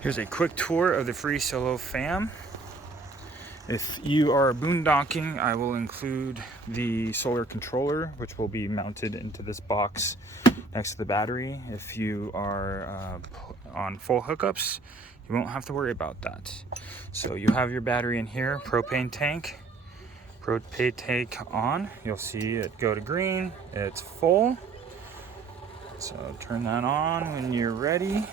Here's a quick tour of the Free Solo fam. If you are boondocking, I will include the solar controller, which will be mounted into this box next to the battery. If you are on full hookups, you won't have to worry about that. So you have your battery in here, propane tank on. You'll see it go to green, it's full. So turn that on when you're ready.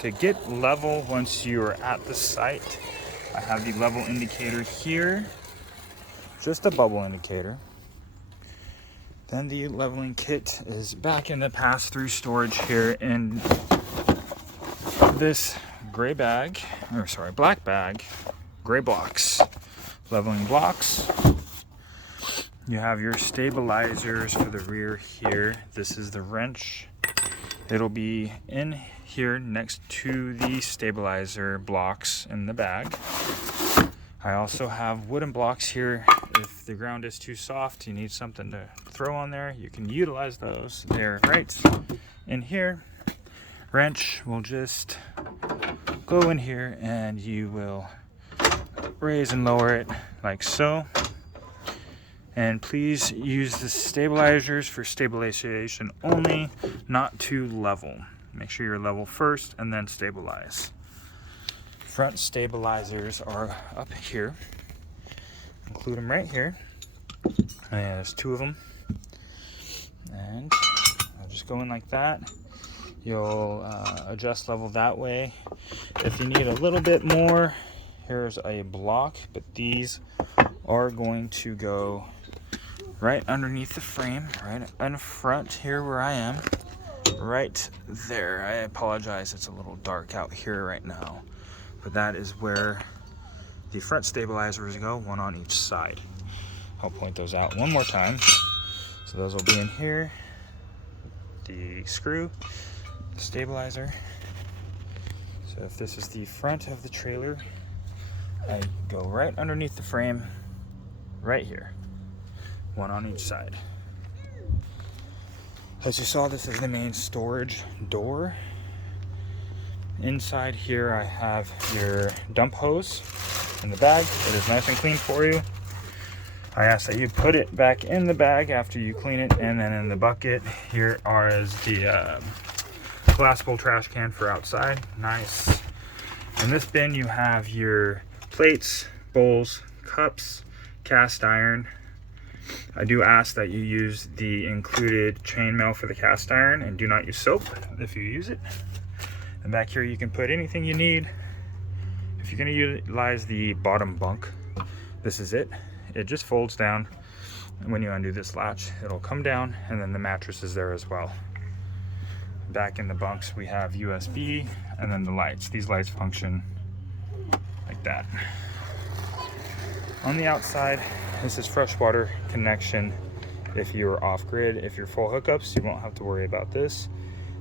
To get level once you're at the site, I have the level indicator here, just a bubble indicator. Then the leveling kit is back in the pass-through storage here in this black bag, gray blocks, leveling blocks. You have your stabilizers for the rear here. This is the wrench. It'll be in here next to the stabilizer blocks in the bag. I also have wooden blocks here. If the ground is too soft, you need something to throw on there, you can utilize those. They're right in here. Wrench will just go in here and you will raise and lower it like so. And please use the stabilizers for stabilization only, not to level. Make sure you're level first and then stabilize. Front stabilizers are up here. Include them right here. And there's two of them. And I'll just go in like that. You'll adjust level that way. If you need a little bit more, here's a block, but these are going to go right underneath the frame, right in front here where I am, right there. I apologize, it's a little dark out here right now, but that is where the front stabilizers go, one on each side. I'll point those out one more time. So those will be in here, the screw, the stabilizer. So if this is the front of the trailer, I go right underneath the frame, right here. One on each side. As you saw, this is the main storage door. Inside here I have your dump hose in the bag. It is nice and clean for you. I ask that you put it back in the bag after you clean it, and then in the bucket here is the collapsible trash can for outside. Nice. In this bin you have your plates, bowls, cups, cast iron. I do ask that you use the included chainmail for the cast iron and do not use soap if you use it. And back here you can put anything you need. If you're going to utilize the bottom bunk, this is it. It just folds down, and when you undo this latch, it'll come down, and then the mattress is there as well. Back in the bunks we have USB and then the lights. These lights function like that. On the outside, this is freshwater connection if you're off-grid. If you're full hookups, you won't have to worry about this.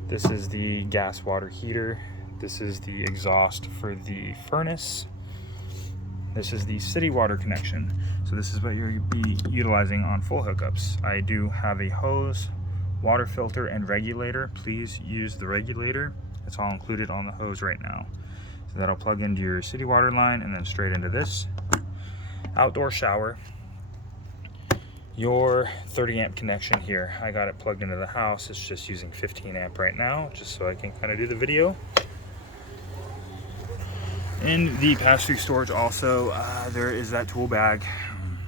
This is the gas water heater. This is the exhaust for the furnace. This is the city water connection. So this is what you'll be utilizing on full hookups. I do have a hose, water filter, and regulator. Please use the regulator. It's all included on the hose right now. So that'll plug into your city water line and then straight into this. Outdoor shower. Your 30 amp connection here. I got it plugged into the house. It's just using 15 amp right now, just so I can kind of do the video. In the pass-through storage also, there is that tool bag.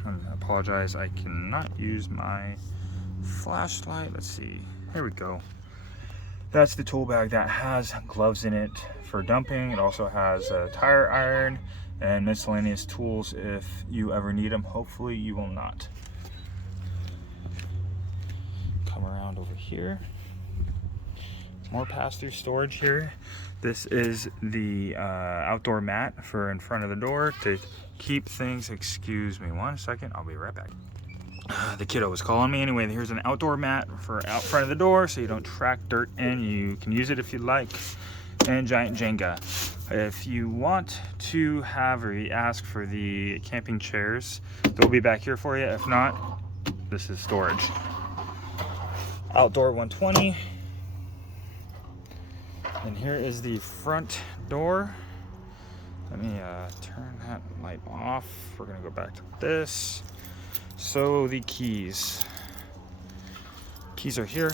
I apologize, I cannot use my flashlight. Let's see, here we go. That's the tool bag that has gloves in it for dumping. It also has a tire iron and miscellaneous tools if you ever need them. Hopefully you will not. Come around over here. More pass-through storage here. This is the outdoor mat for in front of the door to keep things. Excuse me one second, I'll be right back. The kiddo was calling me. Anyway, here's an outdoor mat for out front of the door so you don't track dirt in. You can use it if you like. And giant Jenga. If you want to have or ask for the camping chairs, they'll be back here for you. If not, this is storage. Outdoor 120. And here is the front door. Let me turn that light off. We're gonna go back to this. So the keys. Keys are here.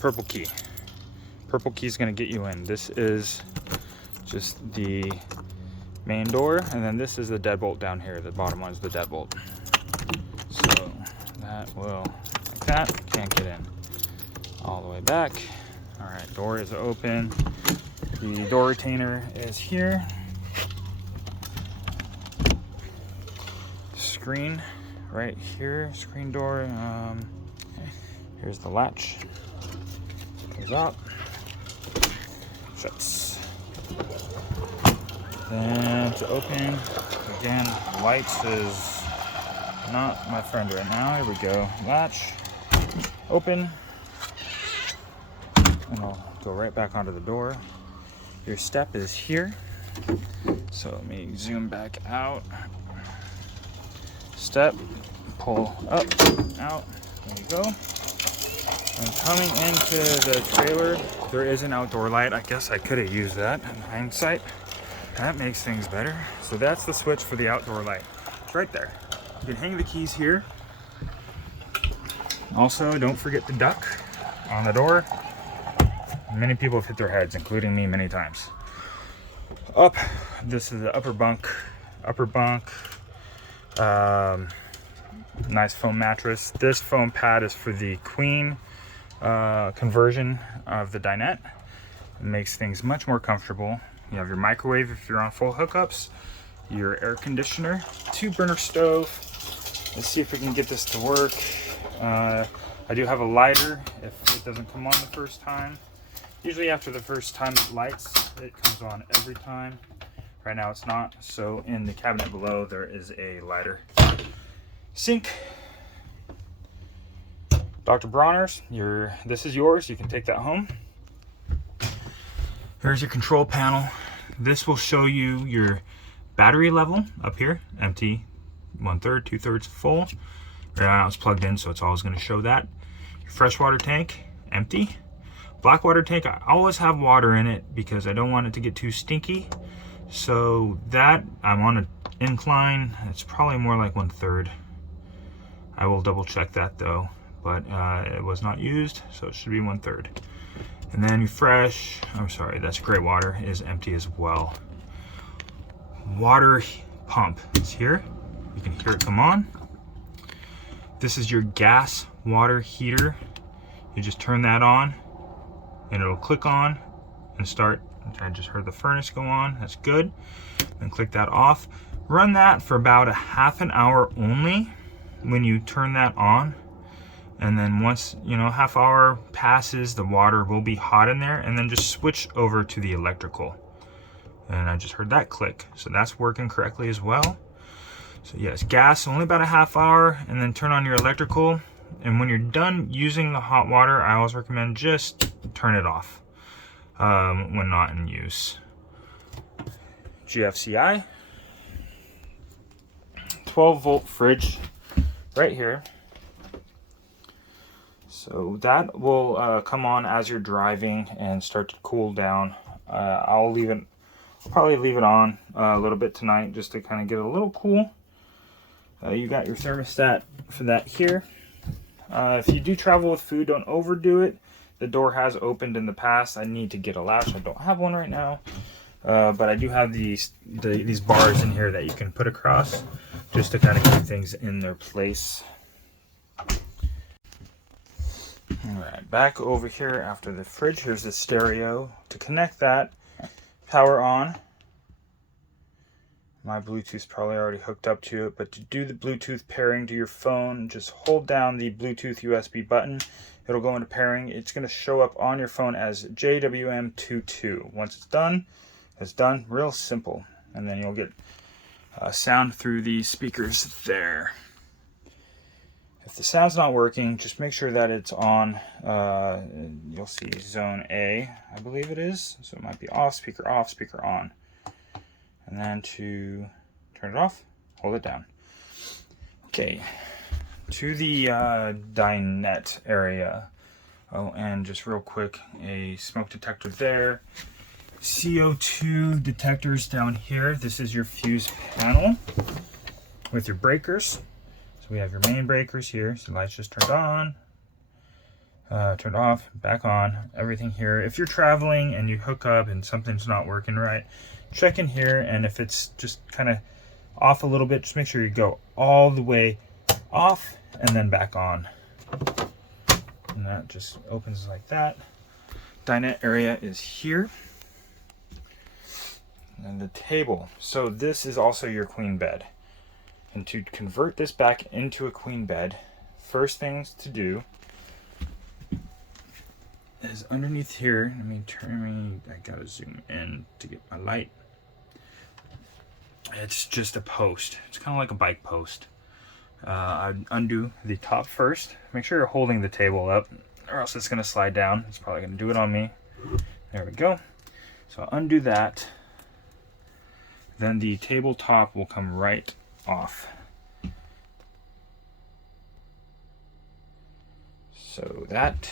Purple key. Purple key is gonna get you in. This is just the main door, and then this is the deadbolt down here. The bottom one is the deadbolt. So that will, like that, can't get in. All the way back. All right, door is open. The door retainer is here. Screen right here, screen door. Here's the latch. Goes up, shuts. Then to open, again, lights is not my friend right now. Here we go. Latch, open, and I'll go right back onto the door. Your step is here. So let me zoom back out. Step, pull up, out, there you go. And coming into the trailer, there is an outdoor light. I guess I could have used that in hindsight. That makes things better. So that's the switch for the outdoor light. It's right there. You can hang the keys here. Also, don't forget the duck on the door. Many people have hit their heads, including me many times. Up, this is the upper bunk. Nice foam mattress. This foam pad is for the queen conversion of the dinette. It makes things much more comfortable. You have your microwave if you're on full hookups, your air conditioner, 2-burner stove. Let's see if we can get this to work. I do have a lighter if it doesn't come on the first time. Usually after the first time it lights, it comes on every time. Right now it's not, so in the cabinet below there is a lighter. Sink. Dr. Bronner's, this is yours. You can take that home. Here's your control panel. This will show you your battery level up here, empty, 1/3, 2/3 full. Right now it's plugged in, so it's always going to show that. Your freshwater tank, empty. Black water tank, I always have water in it because I don't want it to get too stinky. So that, I'm on an incline. It's probably more like 1/3. I will double check that though, but it was not used, so it should be 1/3. And then that's gray water is empty as well. Water pump is here. You can hear it come on. This is your gas water heater. You just turn that on and it'll click on and start. I just heard the furnace go on. That's good. Then click that off. Run that for about a half an hour only when you turn that on. And then once, half hour passes, the water will be hot in there, and then just switch over to the electrical. And I just heard that click. So that's working correctly as well. So yes, gas, only about a half hour, and then turn on your electrical. And when you're done using the hot water, I always recommend just turn it off when not in use. GFCI, 12-volt fridge right here. So that will come on as you're driving and start to cool down. I'll probably leave it on a little bit tonight just to kind of get a little cool. You got your thermostat for that here. If you do travel with food, don't overdo it. The door has opened in the past. I need to get a latch. I don't have one right now. But I do have these bars in here that you can put across just to kind of keep things in their place. Alright, back over here after the fridge. Here's the stereo. To connect that, power on. My Bluetooth's probably already hooked up to it, but to do the Bluetooth pairing to your phone, just hold down the Bluetooth USB button. It'll go into pairing. It's going to show up on your phone as JWM22. Once it's done, real simple. And then you'll get sound through the speakers there. If the sound's not working, just make sure that it's on, you'll see zone A, I believe it is. So it might be off, speaker on. And then to turn it off, hold it down. Okay, to the dinette area. Oh, and just real quick, a smoke detector there. CO2 detectors down here. This is your fuse panel with your breakers. So we have your main breakers here. So lights just turned on, turned off, back on, everything here. If you're traveling and you hook up and something's not working right, check in here, and if it's just kind of off a little bit, just make sure you go all the way off and then back on. And that just opens like that. Dinette area is here. And the table. So this is also your queen bed. And to convert this back into a queen bed, first things to do is underneath here. I gotta zoom in to get my light. It's just a post. It's kind of like a bike post. I'd undo the top first. Make sure you're holding the table up, or else it's gonna slide down. It's probably gonna do it on me. There we go. So I'll undo that. Then the tabletop will come right off. So that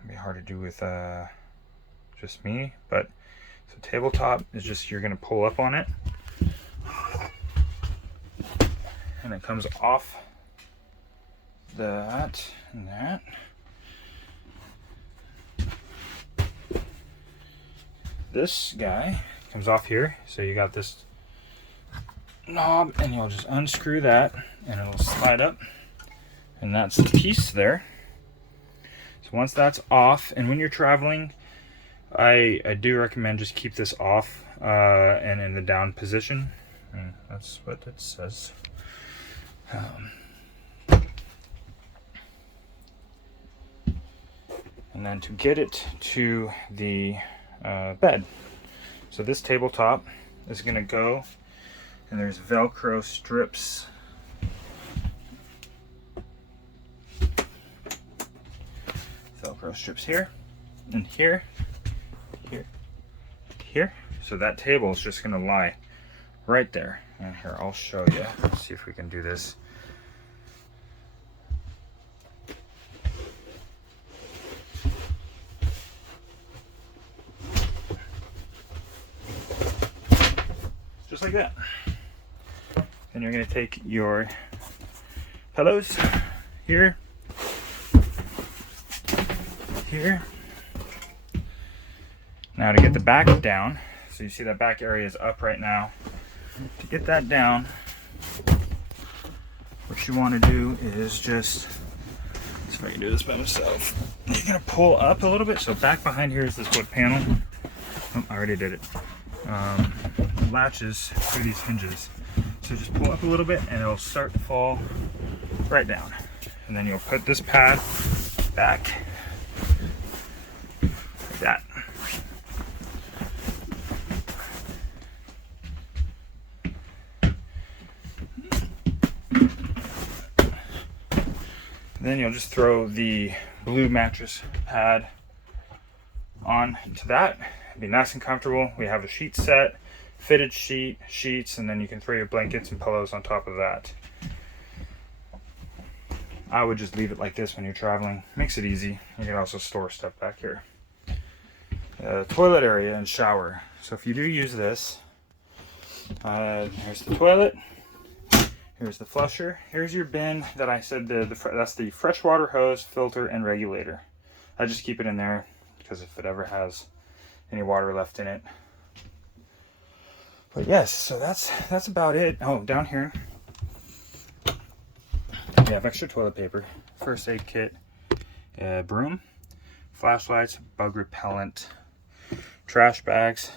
can be hard to do with just me, but so tabletop is just, you're gonna pull up on it and it comes off that and that. This guy comes off here, so you got this knob and you'll just unscrew that and it'll slide up, and that's the piece there. So once that's off, and when you're traveling, I do recommend just keep this off and in the down position, and that's what it says. And then to get it to the bed, so this tabletop is going to go, and there's Velcro strips. Velcro strips here, and here, here, here. So that table is just going to lie right there. And here, I'll show you. Let's see if we can do this. Just like that. Then you're going to take your pillows here, here. Now to get the back down, so you see that back area is up right now. To get that down, what you want to do is just, let's see if I can do this by myself. You're going to pull up a little bit. So back behind here is this wood panel. Oh, I already did it. Latches through these hinges. So just pull up a little bit and it'll start to fall right down. And then you'll put this pad back like that. Then you'll just throw the blue mattress pad on to that. Be nice and comfortable. We have a sheet set, fitted sheets, and then you can throw your blankets and pillows on top of that. I would just leave it like this when you're traveling. Makes it easy. You can also store stuff back here. Toilet area and shower. So if you do use this, here's the toilet. Here's the flusher. Here's your bin that I said that's the freshwater hose, filter, and regulator. I just keep it in there because if it ever has any water left in it. But yes, so that's about it. Oh, down here we have extra toilet paper, first aid kit, broom, flashlights, bug repellent, trash bags,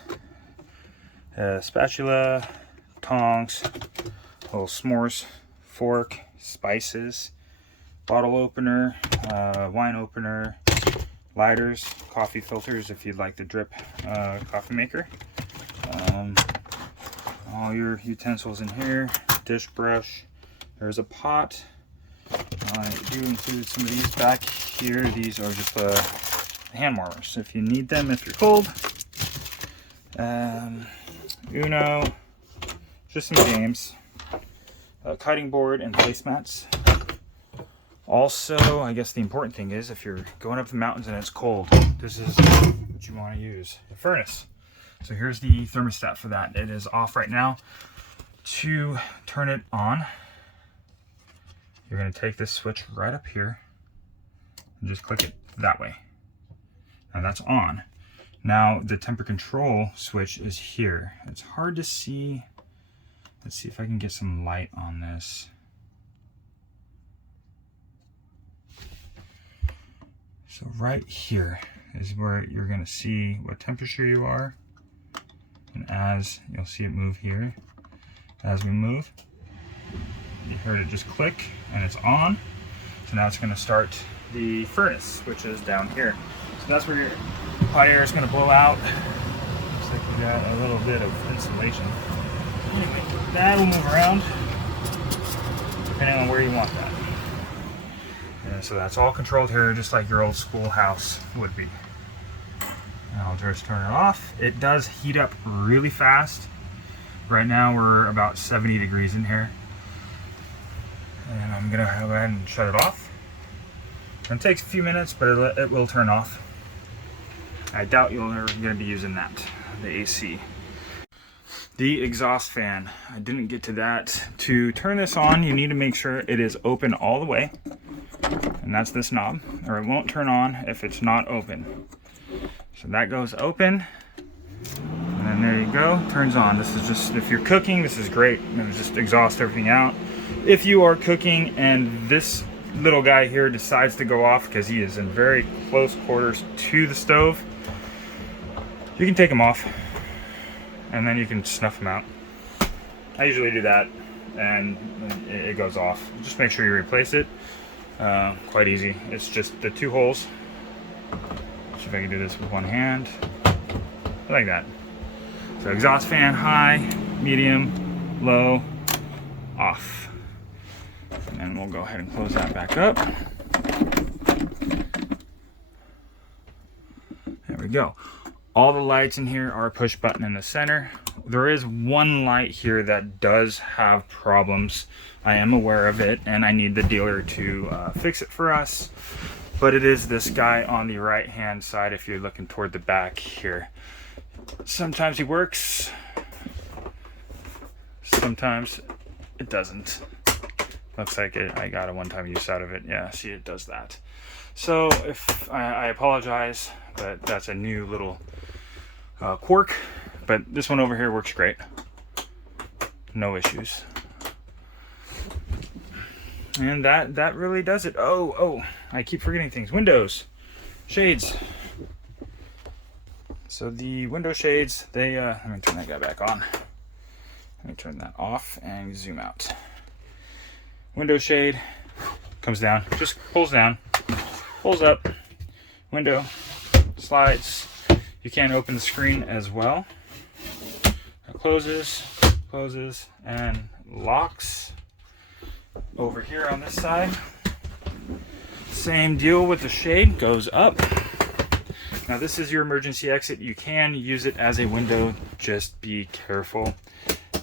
spatula, tongs, little s'mores fork, spices, bottle opener, wine opener, lighters, coffee filters if you'd like the drip coffee maker, all your utensils in here, dish brush, there's a pot. I do include some of these back here. These are just hand warmers if you need them if you're cold. Uno, just some games, a cutting board and placemats. Also, I guess the important thing is if you're going up the mountains and it's cold, this is what you want to use. The furnace. So here's the thermostat for that. It is off right now. To turn it on, you're going to take this switch right up here and just click it that way. Now that's on. Now the temperature control switch is here. It's hard to see. Let's see if I can get some light on this. So right here is where you're going to see what temperature you are. And as you'll see it move here, as we move, you heard it just click and it's on. So now it's going to start the furnace, which is down here. So that's where your hot air is going to blow out. Looks like we got a little bit of insulation. Anyway, that will move around depending on where you want that. And so that's all controlled here, just like your old schoolhouse would be. And I'll just turn it off. It does heat up really fast. Right now we're about 70 degrees in here. And I'm gonna go ahead and shut it off. It takes a few minutes, but it will turn off. I doubt you're gonna be using that, the AC. The exhaust fan, I didn't get to that. To turn this on, you need to make sure it is open all the way. And that's this knob, or it won't turn on if it's not open. So that goes open. And then there you go, turns on. This is just, if you're cooking, this is great. It'll just exhaust everything out. If you are cooking and this little guy here decides to go off because he is in very close quarters to the stove, you can take him off and then you can snuff him out. I usually do that and it goes off. Just make sure you replace it. Quite easy. It's just the two holes. See if I can do this with one hand. Like that. So exhaust fan, high, medium, low, off. And then we'll go ahead and close that back up. There we go. All the lights in here are push button in the center. There is one light here that does have problems. I am aware of it and I need the dealer to fix it for us. But it is this guy on the right hand side if you're looking toward the back here. Sometimes he works, sometimes it doesn't. Looks like I got a one-time use out of it. Yeah, see, it does that. So if I apologize, but that's a new little quirk. But this one over here works great. No issues. And that really does it. Oh, I keep forgetting things. Windows, shades. So the window shades, they, let me turn that guy back on. Let me turn that off and zoom out. Window shade comes down, just pulls down, pulls up, window, slides. You can open the screen as well. It closes, and locks. Over here on this side, same deal with the shade, goes up. Now this is your emergency exit. You can use it as a window, just be careful.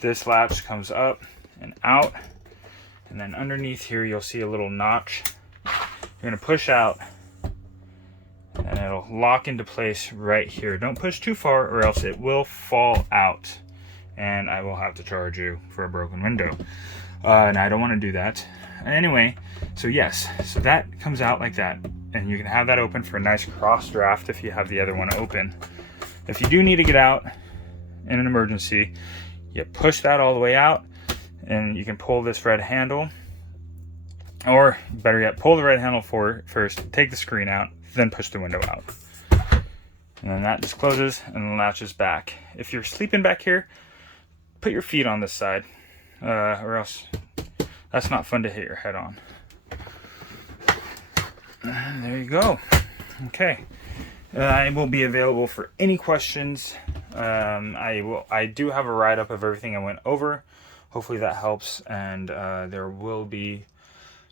This latch comes up and out, and then underneath here you'll see a little notch. You're gonna push out and it'll lock into place right here. Don't push too far or else it will fall out and I will have to charge you for a broken window. And I don't want to do that. Anyway, so yes, so that comes out like that. And you can have that open for a nice cross draft if you have the other one open. If you do need to get out in an emergency, you push that all the way out and you can pull this red handle. Or better yet, pull the red handle first, take the screen out, then push the window out. And then that just closes and latches back. If you're sleeping back here, put your feet on this side. Or else that's not fun to hit your head on. And there you go. Okay, I will be available for any questions. I do have a write-up of everything I went over. Hopefully that helps, and there will be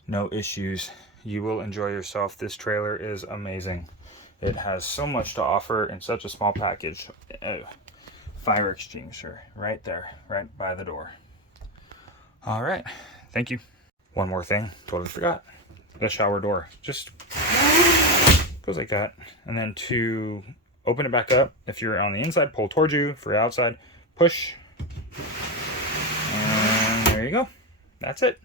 no issues. You will enjoy yourself. This trailer is amazing. It has so much to offer in such a small package. Fire extinguisher right there, right by the door. All right, thank you. One more thing, totally forgot. The shower door just goes like that. And then to open it back up. If you're on the inside, pull towards you. For outside, push. And there you go. That's it.